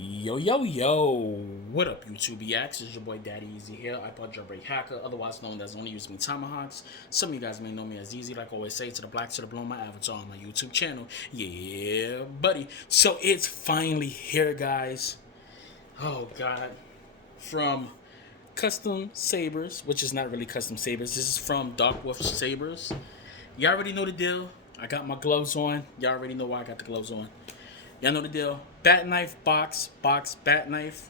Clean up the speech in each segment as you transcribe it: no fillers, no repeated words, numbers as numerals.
Yo, what up, YouTube? It's your boy Daddy Easy here, ipod jailbreak hacker, otherwise known as Only Use Me Tomahawks. Some of you guys may know me as Easy, like I always say, to the black, to the blue, my avatar on my YouTube channel. Yeah, buddy. So it's finally here, guys. Oh, God. From Custom Sabers, which is not really Custom Sabers. This is from DarkWolfSabers. Y'all already know the deal. I got my gloves on. Y'all already know why I got the gloves on. Y'all know the deal. Bat knife, box, bat knife.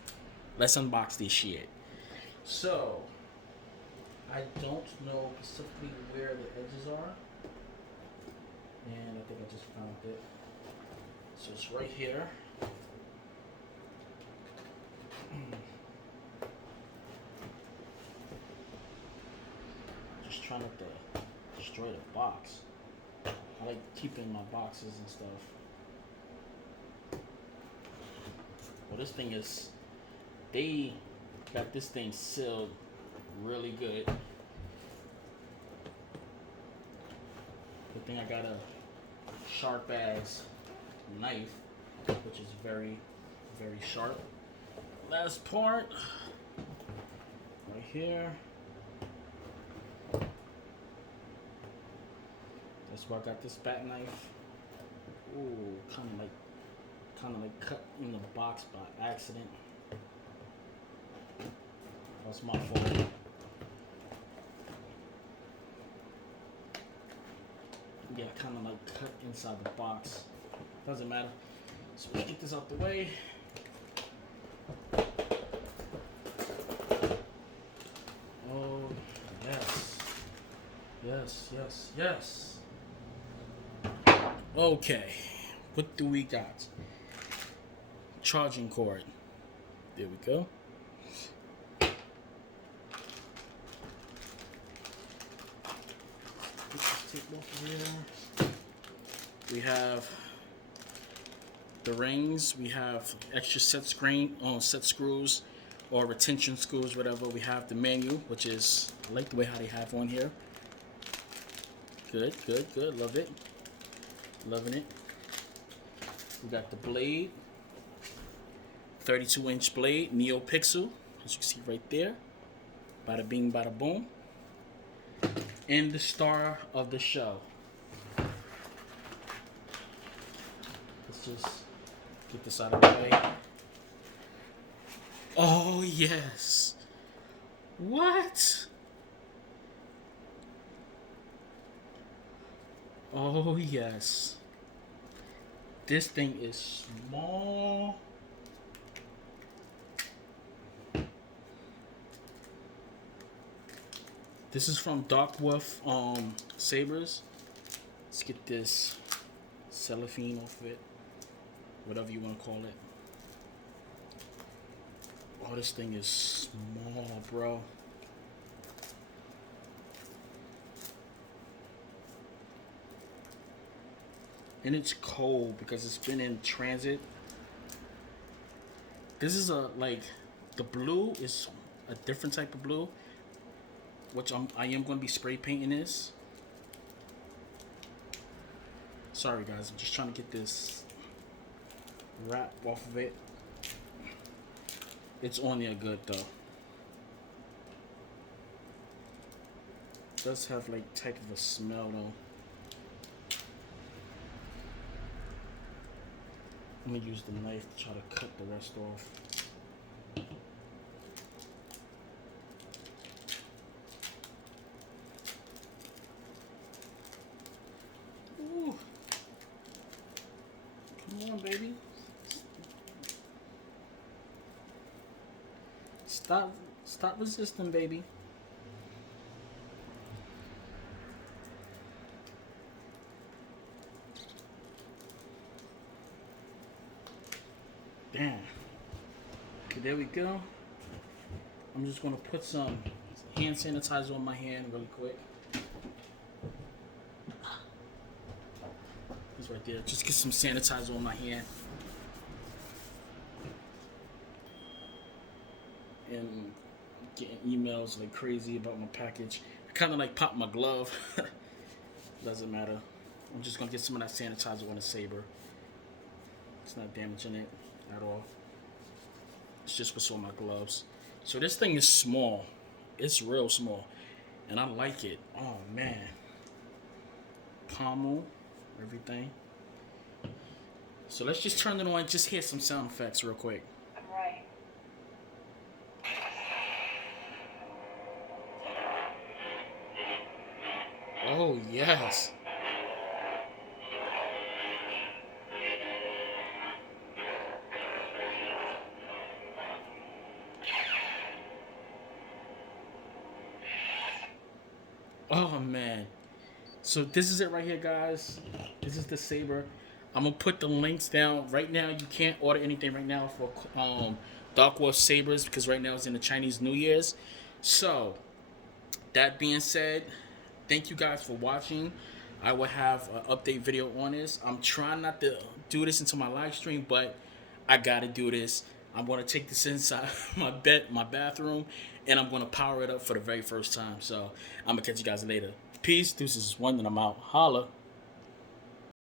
Let's unbox this shit. So, I don't know specifically where the edges are. And I think I just found it. So it's right here. Just trying not to destroy the box. I like keeping my boxes and stuff. Well, this thing is, they got this thing sealed really good. Good thing I got a sharp ass knife, which is very, very sharp. Last part, right here. That's why I got this bat knife. Ooh, kind of like cut in the box by accident. That's my fault. Yeah, kind of like cut inside the box. Doesn't matter. So let's get this out the way. Oh, yes. Okay, what do we got? Charging cord. There we go. Take off here. We have the rings. We have extra set screws or retention screws, whatever. We have the manual, which is, I like the way how they have on here. Good. Love it. Loving it. We got the blade. 32-inch blade, Neopixel, as you can see right there. Bada bing, bada boom. And the star of the show. Let's just get this out of the way. Oh, yes. What? Oh, yes. This thing is small. This is from DarkWolfSabers. Let's get this cellophane off of it, whatever you want to call it. Oh, this thing is small, bro. And it's cold because it's been in transit. This is the blue is a different type of blue, which I am going to be spray painting this. Sorry guys, I'm just trying to get this wrap off of it. It's on there good though. It does have like type of a smell though. I'm gonna use the knife to try to cut the rest off. Come on, baby. Stop resisting, baby. Damn. Okay, there we go. I'm just gonna put some hand sanitizer on my hand really quick. It's right there. Just get some sanitizer on my hand. And getting emails like crazy about my package. I kind of like popped my glove. Doesn't matter. I'm just gonna get some of that sanitizer on the saber. It's not damaging it at all. It's just what's on my gloves. So this thing is small. It's real small. And I like it. Oh, man. Pommel. Everything. So let's just turn it on. Just hear some sound effects real quick. Right. Oh, yes. Oh, man. So this is it right here, guys. This is the Saber. I'm gonna put the links down right now. You can't order anything right now for DarkWolfSabers because right now it's in the Chinese New Year's. So that being said, thank you guys for watching. I will have an update video on this. I'm trying not to do this into my live stream, but I gotta do this. I'm gonna take this inside my bathroom, and I'm gonna power it up for the very first time. So I'm gonna catch you guys later. Peace. This is one, and I'm out. Holla.